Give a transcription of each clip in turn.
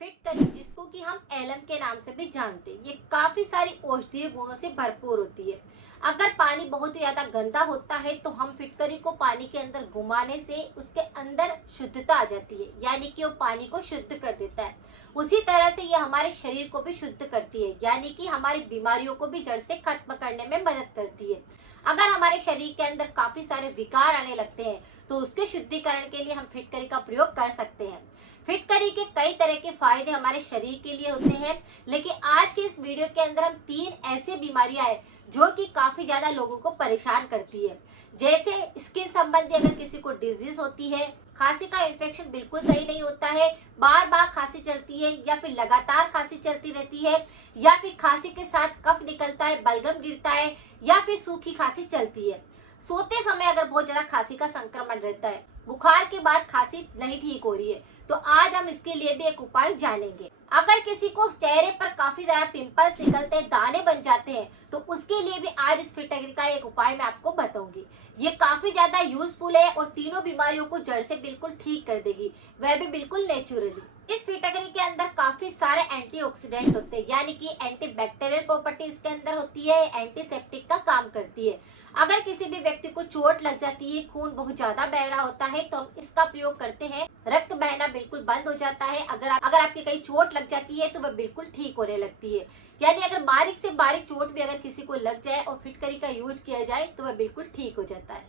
फिटकरी, जिसको कि हम एलम के नाम से भी जानते हैं, ये काफी सारी औषधीय गुणों से भरपूर होती है। अगर पानी बहुत ही ज्यादा गंदा होता है तो हम फिटकरी को पानी के अंदर घुमाने से उसके अंदर शुद्धता आ जाती है, यानी कि वो पानी को शुद्ध कर देता है। उसी तरह से ये हमारे शरीर को भी शुद्ध करती है, यानी कि हमारी बीमारियों को भी जड़ से खत्म करने में मदद करती है। अगर हमारे शरीर के अंदर काफी सारे विकार आने लगते हैं तो उसके शुद्धिकरण के लिए हम फिटकरी का प्रयोग कर सकते हैं। फिटकरी के कई तरह के फायदे हमारे शरीर के लिए होते हैं, लेकिन आज के इस वीडियो के अंदर हम 3 ऐसी बीमारियां हैं जो कि काफी ज्यादा लोगों को परेशान करती है। जैसे स्किन संबंधी अगर किसी को डिजीज होती है, खांसी का इन्फेक्शन बिल्कुल सही नहीं होता है, बार बार खांसी चलती है या फिर लगातार खांसी चलती रहती है, या फिर खांसी के साथ कफ निकलता है, बलगम गिरता है, या फिर सूखी खांसी चलती है। सोते समय अगर बहुत ज्यादा खांसी का संक्रमण रहता है, बुखार के बाद खांसी नहीं ठीक हो रही है, तो आज हम इसके लिए भी एक उपाय जानेंगे। अगर किसी को चेहरे पर काफी ज्यादा पिंपल्स निकलते हैं, दाने बन जाते हैं, तो उसके लिए भी आज इस फिटकरी का एक उपाय मैं आपको बताऊंगी। ये काफी ज्यादा यूजफुल है और तीनों बीमारियों को जड़ से बिल्कुल ठीक कर देगी, वह भी बिल्कुल नेचुरली। इस फिटकरी के अंदर काफी सारे एंटीऑक्सीडेंट होते हैं, यानी कि एंटीबैक्टीरियल प्रॉपर्टी इसके अंदर होती है, एंटीसेप्टिक का काम करती है। अगर किसी भी व्यक्ति को चोट लग जाती है, खून बहुत ज्यादा बह रहा होता है, तो हम इसका प्रयोग करते हैं, रक्त बहना बिल्कुल बंद हो जाता है। अगर आपकी कहीं चोट लग जाती है तो वह बिल्कुल ठीक होने लगती है। यानी अगर बारीक से बारीक चोट भी अगर किसी को लग जाए और फिटकरी का यूज किया जाए तो वह बिल्कुल ठीक हो जाता है।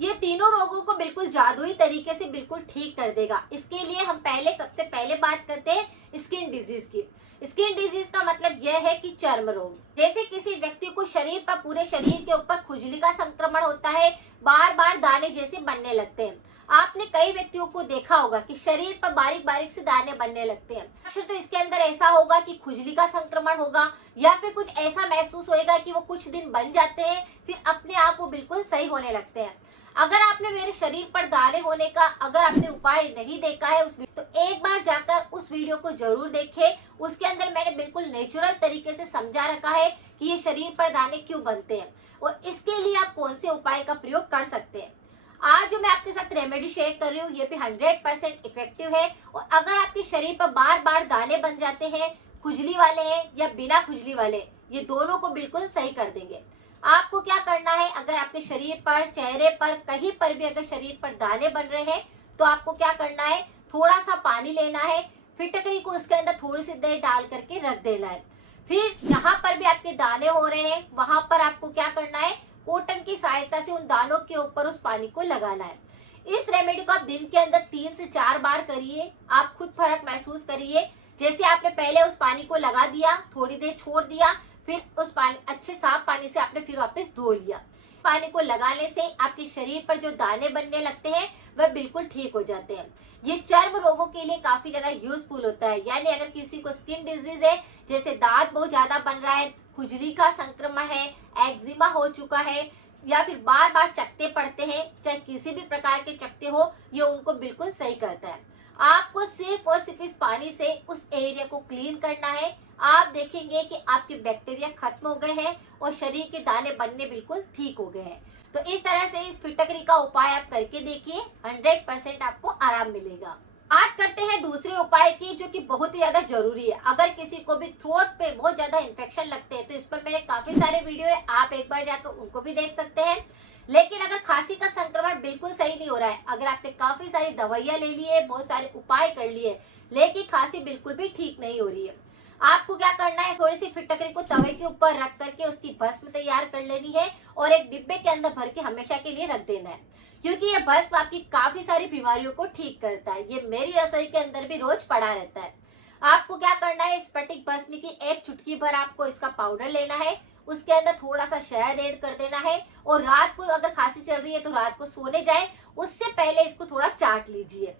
ये तीनों रोगों को बिल्कुल जादुई तरीके से बिल्कुल ठीक कर देगा। इसके लिए हम सबसे पहले बात करते हैं स्किन डिजीज की। स्किन डिजीज का मतलब यह है कि चर्म रोग। जैसे किसी व्यक्ति को शरीर पर, पूरे शरीर के ऊपर खुजली का संक्रमण होता है, बार बार दाने जैसे बनने लगते हैं। आपने कई व्यक्तियों को देखा होगा कि शरीर पर बारीक बारीक से दाने बनने लगते हैं। अक्सर तो इसके अंदर ऐसा होगा कि खुजली का संक्रमण होगा, या फिर कुछ ऐसा महसूस होएगा कि वो कुछ दिन बन जाते हैं, फिर अपने आप वो बिल्कुल सही होने लगते हैं। अगर आपने मेरे शरीर पर दाने होने का अगर आपने उपाय नहीं देखा है तो एक बार जाकर उस वीडियो को जरूर देखें। उसके अंदर मैंने बिल्कुल नेचुरल तरीके से समझा रखा है कि ये शरीर पर दाने क्यों बनते हैं और इसके लिए आप कौन से उपाय का प्रयोग कर सकते हैं। आज जो मैं आपके साथ रेमेडी शेयर कर रही हूँ ये भी 100% इफेक्टिव है, और अगर आपके शरीर पर बार बार दाने बन जाते हैं, खुजली वाले हैं या बिना खुजली वाले, ये दोनों को बिल्कुल सही कर देंगे। आपको क्या करना है, अगर आपके शरीर पर, चेहरे पर, कहीं पर भी अगर शरीर पर दाने बन रहे हैं तो आपको क्या करना है, थोड़ा सा पानी लेना है, फिटकरी को उसके अंदर थोड़ी सी देर डाल करके रख देना है। फिर जहां पर भी आपके दाने हो रहे हैं वहां पर आपको क्या करना है, कॉटन की सहायता से उन दानों के ऊपर उस पानी को लगाना है। इस रेमेडी को आप दिन के अंदर 3 से 4 बार करिए, आप खुद फर्क महसूस करिए। जैसे आपने पहले उस पानी को लगा दिया, थोड़ी देर छोड़ दिया, फिर उस पानी, अच्छे साफ पानी से आपने फिर वापस धो लिया। पानी को लगाने से आपके शरीर पर जो दाने बनने लगते हैं वह बिल्कुल ठीक हो जाते हैं। ये चर्म रोगों के लिए काफी ज्यादा यूजफुल होता है। यानी अगर किसी को स्किन डिजीज है, जैसे दांत बहुत ज्यादा बन रहा है, खुजली का संक्रमण है, एक्जिमा हो चुका है, या फिर बार बार चकत्ते पड़ते हैं, चाहे किसी भी प्रकार के चकत्ते हो, ये उनको बिल्कुल सही करता है। आपको सिर्फ और सिर्फ इस पानी से उस एरिया को क्लीन करना है। आप देखेंगे कि आपके बैक्टीरिया खत्म हो गए हैं और शरीर के दाने बनने बिल्कुल ठीक हो गए हैं। तो इस तरह से इस फिटकरी का उपाय आप करके देखिए, 100% आपको आराम मिलेगा। आज करते हैं दूसरे उपाय की, जो कि बहुत ही ज्यादा जरूरी है। अगर किसी को भी थ्रोट पे बहुत ज्यादा इन्फेक्शन लगते हैं तो इस पर मेरे काफी सारे वीडियो है, आप एक बार जाकर उनको भी देख सकते हैं। लेकिन अगर खांसी का संक्रमण बिल्कुल सही नहीं हो रहा है, अगर आपने काफी सारी दवाइयां ले ली है, बहुत सारे उपाय कर लिए, लेकिन खांसी बिल्कुल भी ठीक नहीं हो रही है, आपको क्या करना है, थोड़ी सी फिटकरी को तवे के ऊपर रख करके उसकी भस्म तैयार कर लेनी है और एक डिब्बे के अंदर भर के हमेशा के लिए रख देना है। क्योंकि ये भस्म आपकी काफी सारी बीमारियों को ठीक करता है। ये मेरी रसोई के अंदर भी रोज पड़ा रहता है। आपको क्या करना है, स्फटिक भस्म की 1 चुटकी भर आपको इसका पाउडर लेना है, उसके अंदर थोड़ा सा शहद ऐड कर देना है, और रात को अगर खांसी चल रही है तो रात को सोने जाए उससे पहले इसको थोड़ा चाट लीजिए।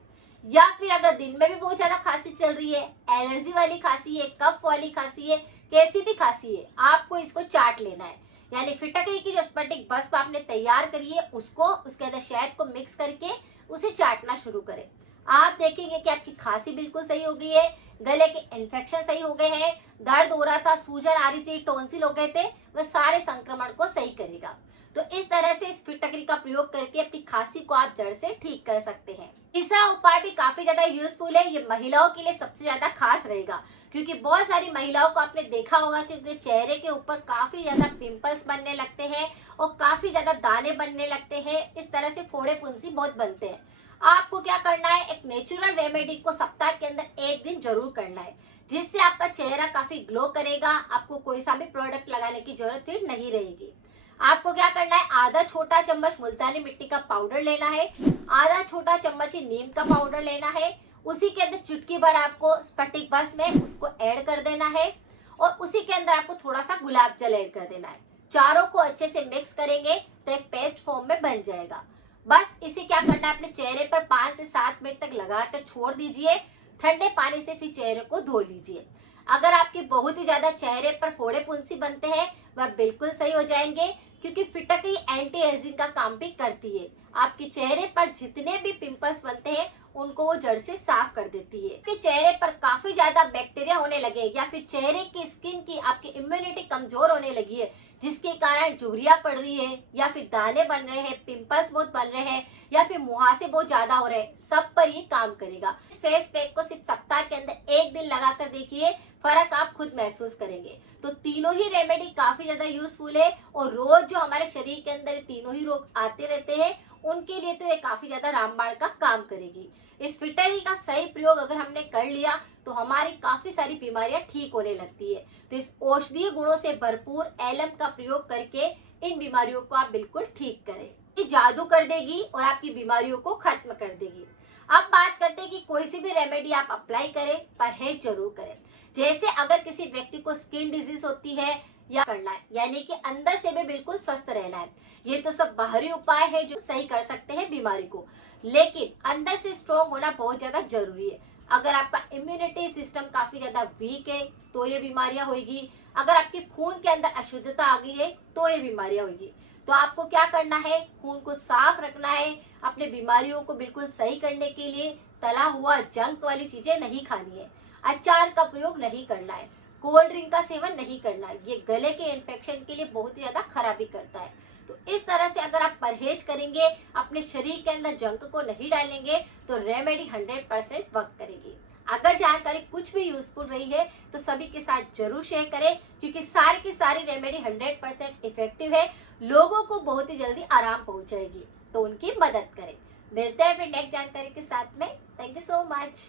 या फिर अगर दिन में भी बहुत ज्यादा खांसी चल रही है, एलर्जी वाली खांसी है, कफ वाली खांसी है, कैसी भी खांसी है, आपको इसको चाट लेना है। यानी फिटकरी की जो स्फटिक भस्म आपने तैयार करी है उसको, उसके अंदर शहद को मिक्स करके उसे चाटना शुरू करें। आप देखेंगे कि आपकी खांसी बिल्कुल सही हो गई है, गले के इन्फेक्शन सही हो गए हैं, दर्द हो रहा था, सूजन आ रही थी, टॉन्सिल हो गए थे, वह सारे संक्रमण को सही करेगा। तो इस तरह से इस फिटकरी का प्रयोग करके अपनी खांसी को आप जड़ से ठीक कर सकते हैं। तीसरा उपाय भी काफी ज्यादा यूजफुल है, ये महिलाओं के लिए सबसे ज्यादा खास रहेगा, क्योंकि बहुत सारी महिलाओं को आपने देखा होगा कि उनके चेहरे के ऊपर काफी ज्यादा पिंपल्स बनने लगते हैं और काफी ज्यादा दाने बनने लगते हैं। इस तरह से फोड़े फुंसी बहुत बनते हैं। आपको क्या करना है, एक नेचुरल रेमेडी को सप्ताह के अंदर एक दिन जरूर करना है, जिससे आपका चेहरा काफी ग्लो करेगा। आपको कोई सा भी प्रोडक्ट लगाने की जरूरत फिर नहीं रहेगी। आपको क्या करना है, आधा छोटा चम्मच मुल्तानी मिट्टी का पाउडर लेना है, आधा छोटा चम्मच ही नीम का पाउडर लेना है, उसी के अंदर चुटकी भर आपको स्फटिक बस में उसको ऐड कर देना है और उसी के अंदर आपको थोड़ा सा गुलाब जल ऐड कर देना है। चारों को अच्छे से मिक्स करेंगे तो एक पेस्ट फॉर्म में बन जाएगा। बस इसे क्या करना है, अपने चेहरे पर 5 से 7 मिनट तक लगाकर छोड़ दीजिए। ठंडे पानी से फिर चेहरे को धो लीजिए। अगर आपके बहुत ही ज्यादा चेहरे पर फोड़े फुंसी बनते हैं, वह बिल्कुल सही हो जाएंगे, क्योंकि फिटकरी एंटी एजिंग का काम भी करती है। आपके चेहरे पर जितने भी पिंपल्स बनते हैं उनको वो जड़ से साफ कर देती है। आपके चेहरे पर काफी ज्यादा बैक्टीरिया होने लगे या फिर चेहरे की स्किन की आपकी इम्यूनिटी कमजोर होने लगी है, जिसके कारण झुर्रियां पड़ रही है या फिर दाने बन रहे हैं, पिंपल्स बहुत बन रहे हैं या फिर मुहासे बहुत ज्यादा हो रहे हैं, सब पर ये काम करेगा। इस फेस पैक को सिर्फ सप्ताह के अंदर एक दिन लगाकर देखिए, फर्क आप खुद महसूस करेंगे। तो तीनों ही रेमेडी काफी ज्यादा यूजफुल है और रोज जो हमारे शरीर के अंदर तीनों ही रोग आते रहते हैं उनके लिए तो ये काफी ज्यादा रामबाण का काम करेगी। इस फिटकरी का सही प्रयोग अगर हमने कर लिया तो हमारी काफी सारी बीमारियां ठीक होने लगती है। तो इस औषधीय गुणों से भरपूर एलम का प्रयोग करके इन बीमारियों को आप बिल्कुल ठीक करें। ये जादू कर देगी और आपकी बीमारियों को खत्म कर देगी। अब बात करते हैं कि कोई सी भी रेमेडी आप अप्लाई करें, परहेज जरूर करें। जैसे अगर किसी व्यक्ति को स्किन डिजीज होती है या करना है, यानी कि अंदर से भी बिल्कुल स्वस्थ रहना है, ये तो सब बाहरी उपाय है जो सही कर सकते हैं बीमारी को, लेकिन अंदर से स्ट्रॉन्ग होना बहुत ज्यादा जरूरी है। अगर आपका इम्यूनिटी सिस्टम काफी ज्यादा वीक है तो ये बीमारियां होगी। अगर आपके खून के अंदर अशुद्धता आ गई है तो ये बीमारियां होगी। तो आपको क्या करना है, खून को साफ रखना है। अपने बीमारियों को बिल्कुल सही करने के लिए तला हुआ जंक वाली चीजें नहीं खानी है, अचार का प्रयोग नहीं करना है, कोल्ड ड्रिंक का सेवन नहीं करना है, ये गले के इन्फेक्शन के लिए बहुत ही ज्यादा खराबी करता है। तो इस तरह से अगर आप परहेज करेंगे, अपने शरीर के अंदर जंक को नहीं डालेंगे, तो रेमेडी 100% वर्क करेगी। अगर जानकारी कुछ भी यूजफुल रही है तो सभी के साथ जरूर शेयर करें, क्योंकि सारी की सारी रेमेडी 100% इफेक्टिव है, लोगों को बहुत ही जल्दी आराम पहुंचाएगी। तो उनकी मदद करें। मिलते हैं फिर नेक्स्ट जानकारी के साथ में। Thank you so much.